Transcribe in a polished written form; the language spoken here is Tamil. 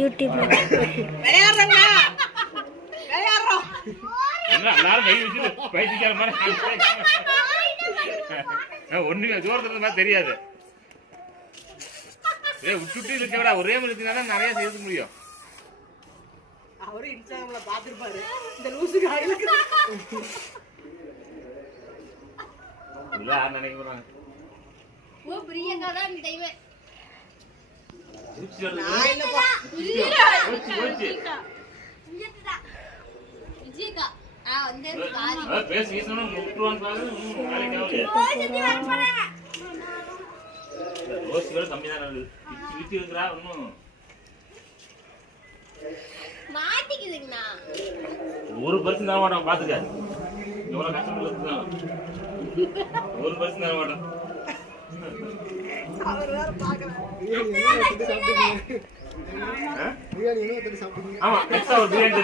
யூடியூப்ல விளையாடுறங்களா விளையாடுறோம் என்ன எல்லாரும் கை வச்சு பைத்தியக்கார மாதிரி ஒண்ணுமே தூரத்துல மாதிரி தெரியாது. விட்டு இருக்க விட ஒரே மணிக்கு நிறைய செய்ய முடியும். அவரு இன்ஸ்டாகிராம்ல பாத்துருப்பாரு இந்த லூசுக்கு ஆயிலுக்கு இல்ல நினைக்க போறாங்க. ஓ பிரியங்கா தான் இந்த டைம் நான் இல்லப்பா விஜயகா வந்து சாரி பேசி ஈசனும் முட்டுவான் பாரு. நாளைக்கு ரோஸ் வேற கம்மி தான் இருக்கு. வித்தி இருக்குறா இன்னும் மாட்டிக்குதுங்கண்ணா. ஒரு பர்சன்ட் தர மாட்டோம். பாத்துக்க எவ்வளவு கஷ்டப்பட்டு ஒரு பர்சன்ட் தர மாட்டோம். அவர் வேற பாக்குறாரு. ஆமா எக்ஸ்ட்ரா ஒரு பிரியாணி